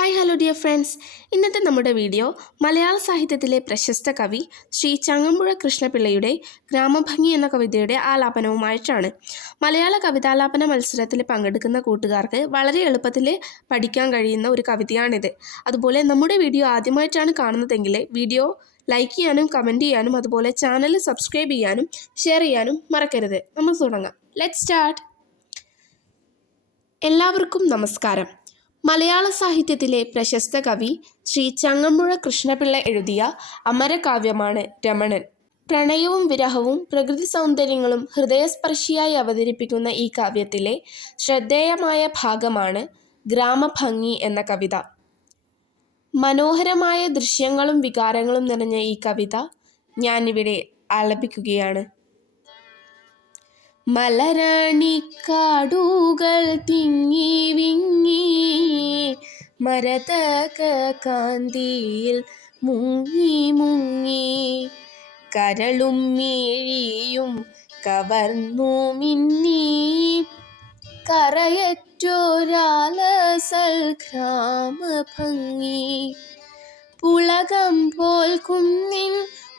Hi hello dear friends, ഇന്നത്തെ നമ്മുടെ video മലയാള സാഹിത്യത്തിലെ പ്രശസ്ത കവി ശ്രീ ചങ്ങമ്പുഴ കൃഷ്ണപിള്ളയുടെ ഗ്രാമഭംഗി എന്ന കവിതയുടെ ആലാപനവുമായിട്ടാണ്. മലയാള കവിതാലാപന മത്സരത്തിൽ പങ്കെടുക്കുന്ന കൂട്ടുകാർക്ക് വളരെ എളുപ്പത്തിൽ പഠിക്കാൻ കഴിയുന്ന ഒരു കവിതയാണിത്. അതുപോലെ നമ്മുടെ വീഡിയോ ആദ്യമായിട്ടാണ് കാണുന്നതെങ്കിൽ വീഡിയോ ലൈക്ക് ചെയ്യാനും കമൻറ്റ് ചെയ്യാനും അതുപോലെ ചാനൽ സബ്സ്ക്രൈബ് ചെയ്യാനും ഷെയർ ചെയ്യാനും മറക്കരുത്. നമുക്ക് തുടങ്ങാം. Let's start. എല്ലാവർക്കും നമസ്കാരം. മലയാള സാഹിത്യത്തിലെ പ്രശസ്ത കവി ശ്രീ ചങ്ങമ്പുഴ കൃഷ്ണപിള്ള എഴുതിയ അമരകാവ്യമാണ് രമണൻ. പ്രണയവും വിരഹവും പ്രകൃതി സൗന്ദര്യങ്ങളും ഹൃദയസ്പർശിയായി അവതരിപ്പിക്കുന്ന ഈ കാവ്യത്തിലെ ശ്രദ്ധേയമായ ഭാഗമാണ് ഗ്രാമഭംഗി എന്ന കവിത. മനോഹരമായ ദൃശ്യങ്ങളും വികാരങ്ങളും നിറഞ്ഞ ഈ കവിത ഞാനിവിടെ ആലപിക്കുകയാണ്. മലരാണിക്കാടുകൾ തിങ്ങി വിങ്ങി മരതക കാന്തിയിൽ മുങ്ങി മുങ്ങി കരളും മിഴിയും കവർന്നു മിന്നി കറയറ്റൊരാലസൽ ഗ്രാമഭംഗി പുളകം പോൽ കുന്നിൻ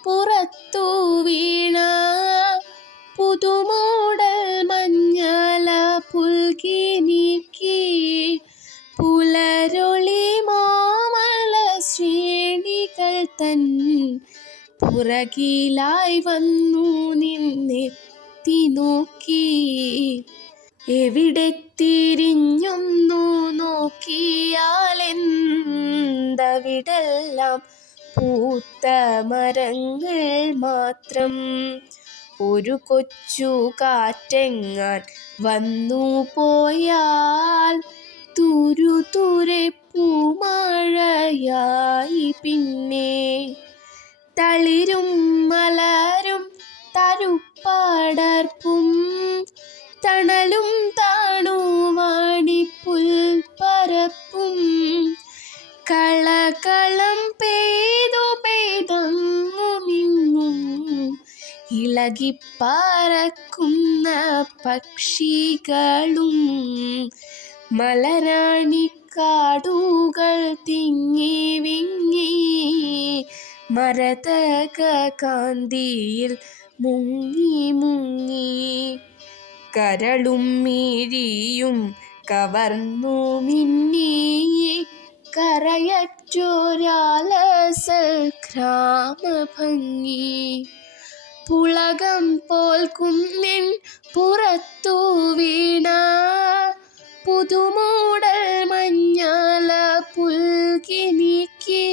പുറത്തു വീണ പുതുമൂടൽ മഞ്ഞല പുൽകി നീക്കി പുലരൊളി മാമല ശ്രേണികൾ തൻ പുറകിലായി വന്നു നിന്നെത്തി നോക്കി എവിടെ തിരിഞ്ഞൊന്നു നോക്കിയാലെന്തവിടെല്ലാം പൂത്ത മരങ്ങൾ മാത്രം. ഒരു കൊച്ചു കാറ്റെങ്ങാൻ വന്നു പോയാൽ തുരുതുരെ പൂമഴയായി പിന്നെ തളിരും മലരും തരുപ്പടർപ്പും തണലും താണുവാണിപ്പുൽപ്പരപ്പും കളകളം പെയ്തങ്ങുമിങ്ങും ഇളകിപ്പറക്കുന്ന പക്ഷികളും മലരാണിക്കാടുകൾ തിങ്ങി വിങ്ങി മരതക കാന്തിയിൽ മുങ്ങി മുങ്ങി കരളും മിഴിയും കവർന്നു മിന്നി കറയറ്റൊരാലസൽ ഗ്രാമഭംഗി പുളകം പോൽ കുന്നിൻ പുറത്തു വീണ പുതുമൂടൽ മഞ്ഞല പുൽകി നീക്കി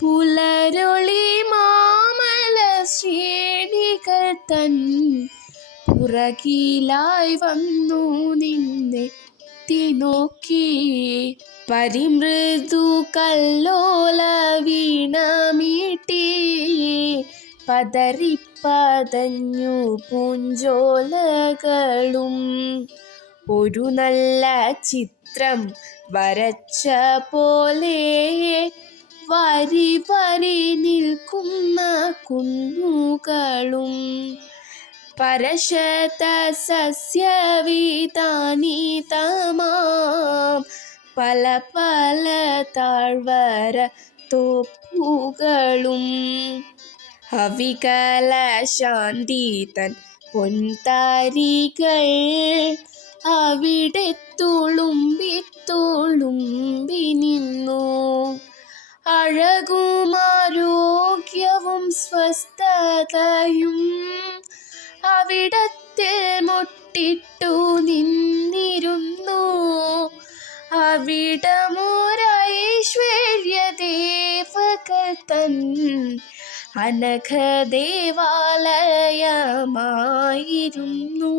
പുലരൊളി മാമല ശ്രേണികൾ തൻ പുറകിലായി വന്നു നിന്നെത്തി നോക്കി പരിമൃദു കല്ലോല വീണമീട്ടി പതറിപ്പതഞ്ഞു പൂഞ്ചോലകളും ഒരു നല്ല ചിത്രം വരച്ച പോലെ വരി വരി നിൽക്കുന്ന കുന്നുകളും പരശത സസ്യവിതാനിതമാം പല പല താഴ്വര തോപ്പുകളും അവികല ശാന്തി തൻ പൊൻതാരികൾ അവിടെ തുളുമ്പി തുളുമ്പി നിന്നു അഴകും ആരോഗ്യവും സ്വസ്ഥതയും അവിടത്തിൽ മൊട്ടിട്ടു നിന്നിരുന്നു. അവിടമൊരൈശ്വര്യദേവകൾ തൻ അനഘദേവാലയമായിരുന്നു.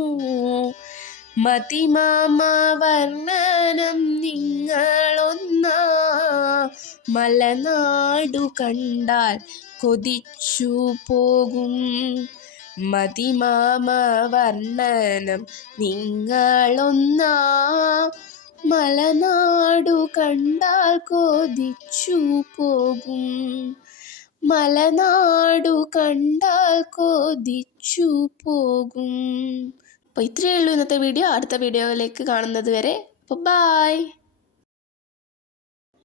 മതിമാമവർണ്ണനം നിങ്ങളൊന്നാ മലനാടു കണ്ടാൽ കൊതിച്ചു പോകും. മതിമാമവർണ്ണനം നിങ്ങളൊന്നാ മലനാടു കണ്ടാൽ കൊതിച്ചു പോകും. മലനാടു കണ്ടാൽ കൊതിച്ചു പോകും. അപ്പോൾ ഇത്രയേ ഉള്ളൂ ഇന്നത്തെ വീഡിയോ. അടുത്ത വീഡിയോയിലേക്ക് കാണുന്നത് വരെ ബൈ.